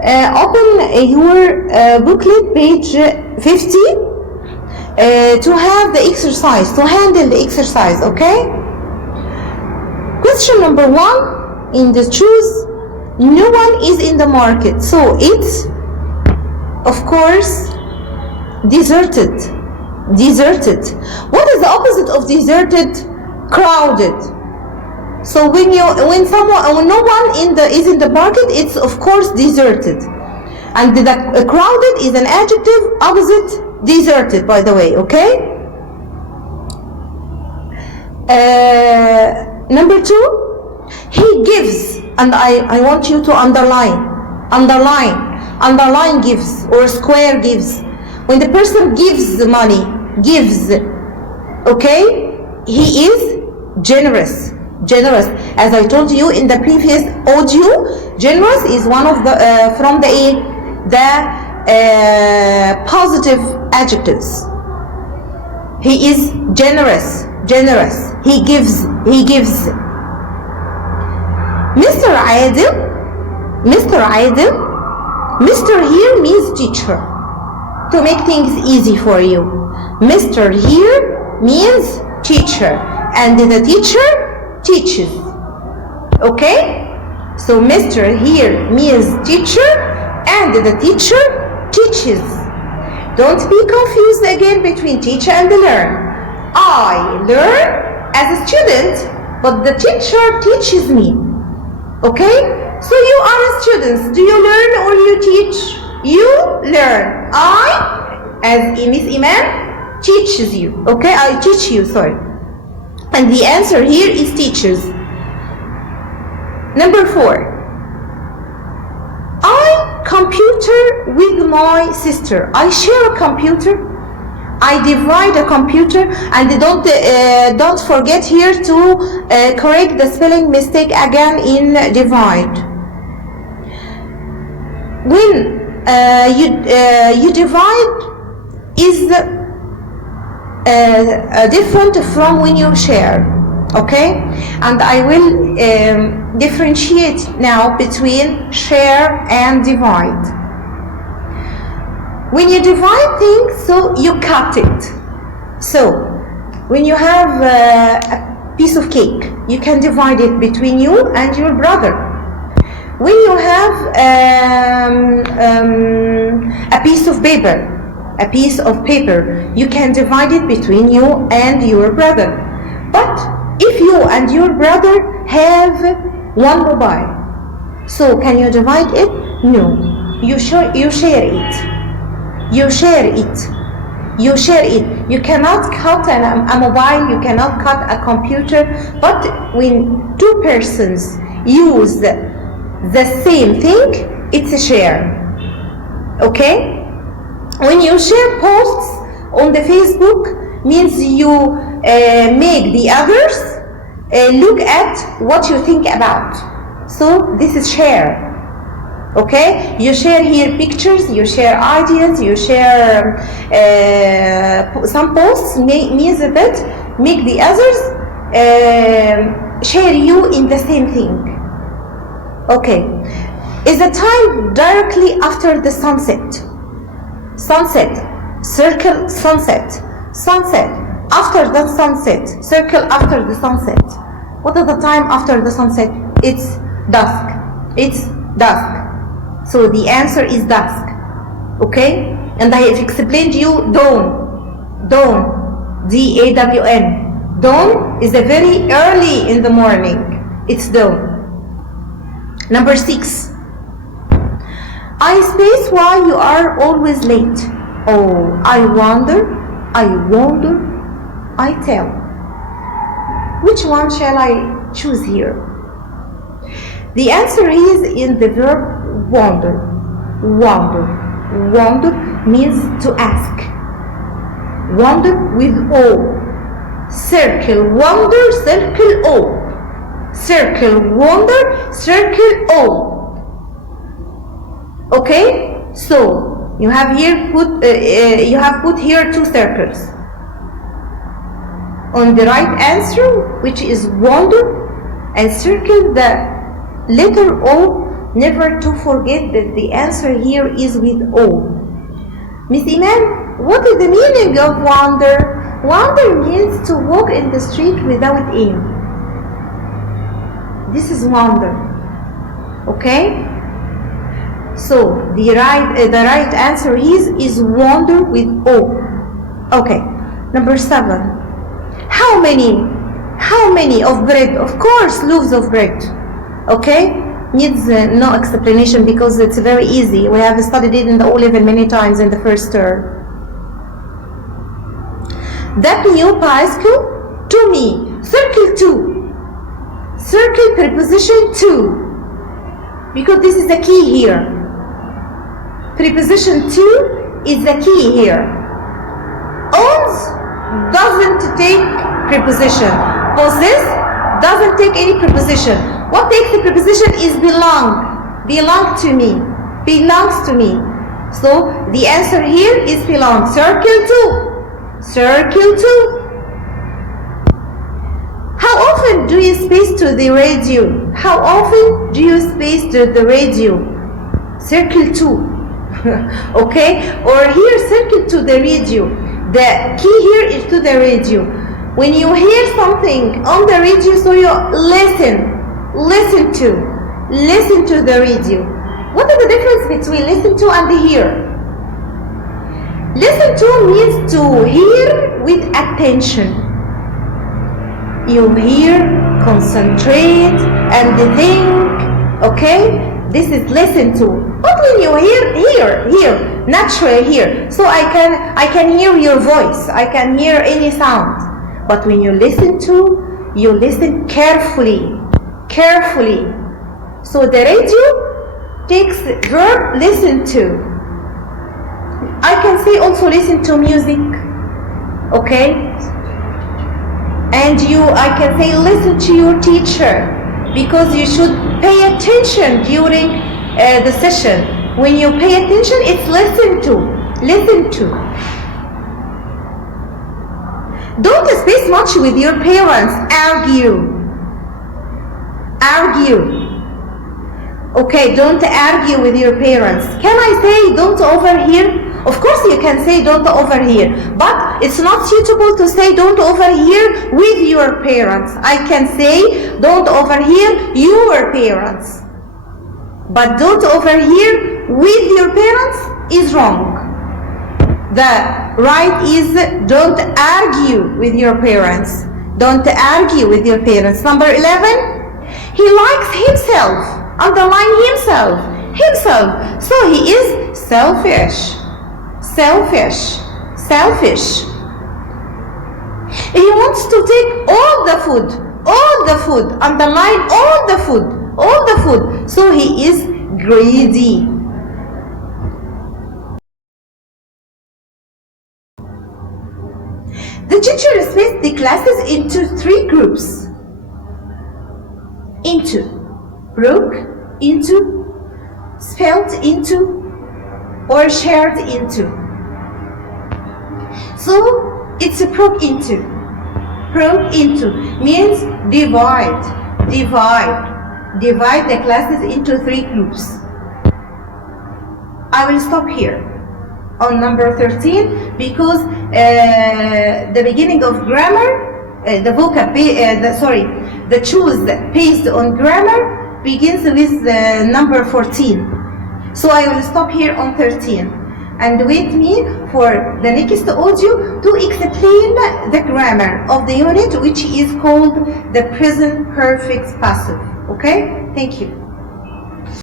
Open your booklet, page 50, to have the exercise, to handle the exercise, okay? Question number 1 in the choose, no one is in the market, so it's, of course, deserted. Deserted. What is the opposite of deserted? Crowded. So when no one is in the market, it's of course deserted. And the crowded is an adjective opposite deserted, by the way, okay? Number 2, he gives, and I want you to underline gives, or square gives. When the person gives the money, gives, okay? He is generous. Generous, as I told you in the previous audio, generous is one of the from the positive adjectives. He is generous. Generous. He gives. He gives. Mr. Adil. Mr. here means teacher. To make things easy for you, Mr. here means teacher, and the teacher teaches. Okay? So Mr. here means teacher, and the teacher teaches. Don't be confused again between teacher and learn. I learn as a student, but the teacher teaches me. Okay? So you are students. Do you learn or you teach? You learn. I, as Miss Eman, teaches you. Okay? I teach you, sorry. And the answer here is teachers. Number 4. I computer with my sister. I share a computer. I divide a computer, and don't forget here to correct the spelling mistake again in divide. When you divide is different from when you share, okay? And I will differentiate now between share and divide. When you divide things, so you cut it. So when you have a piece of cake, you can divide it between you and your brother. When you have a piece of paper, you can divide it between you and your brother. But if you and your brother have one mobile, so can you divide it? No. You share it. You share it. You cannot cut a mobile, you cannot cut a computer, but when two persons use the same thing, it's a share. Okay? When you share posts on the Facebook, means you make the others look at what you think about. So this is share. Okay, you share here pictures, you share ideas, you share some posts, means that make the others share you in the same thing. Okay, is the time directly after the sunset? Sunset, circle sunset, sunset, after the sunset, circle after the sunset. What is the time after the sunset? It's dusk. It's dusk. So the answer is dusk, okay? And I have explained you dawn, D-A-W-N. Dawn is a very early in the morning. It's dawn. Number 6. I space why you are always late. Oh, I wonder, I tell. Which one shall I choose here? The answer is in the verb wonder. Wonder means to ask. Wonder with O. Circle wonder, circle O. Circle wonder, circle O. Okay? So you have here put here two circles. On the right answer, which is wonder, and circle the letter O never to forget that the answer here is with O. Miss Eman, what is the meaning of wander? Wander means to walk in the street without aim. This is wander. Okay? So the right answer is wander with O. Okay. Number 7. How many of bread? Of course, loaves of bread. Okay? Needs no explanation because it's very easy. We have studied it in the O level many times in the first term. That new bicycle to me. Circle 2. Circle preposition to. Because this is the key here. Preposition to is the key here. Owns doesn't take preposition. Possess doesn't take any preposition. What takes the preposition is belong. Belong to me. Belongs to me. So the answer here is belong. Circle 2. Circle 2. How often do you space to the radio? How often do you space to the radio? Circle 2. Okay? Or here, circle to the radio. The key here is to the radio. When you hear something on the radio, so you listen to the radio. What is the difference between listen to and hear? Listen to means to hear with attention. You hear, concentrate, and think. Okay? This is listen to. But when you hear, naturally hear. So I can hear your voice. I can hear any sound. But when you listen to, you listen carefully. So the radio takes verb listen to. I can say also listen to music. Okay? And I can say listen to your teacher. Because you should pay attention during the session. When you pay attention, it's listen to. Don't space much with your parents. Argue. Okay, don't argue with your parents. Can I say don't overhear? Of course you can say don't overhear, but it's not suitable to say don't overhear with your parents. I can say don't overhear your parents, but don't overhear with your parents is wrong. The right is don't argue with your parents. Don't argue with your parents. Number 11, he likes himself. Underline himself. So he is selfish. He wants to take all the food. Underline all the food. So he is greedy. The teacher split the classes into 3 groups. Into, broke into, spelled into, or shared into. So it's a broke into. Broke into means divide the classes into 3 groups. I will stop here on number 13 because the beginning of grammar, the choose based on grammar begins with number 14. So I will stop here on 13 and wait me for the next audio to explain the grammar of the unit, which is called the present perfect passive. Okay? Thank you.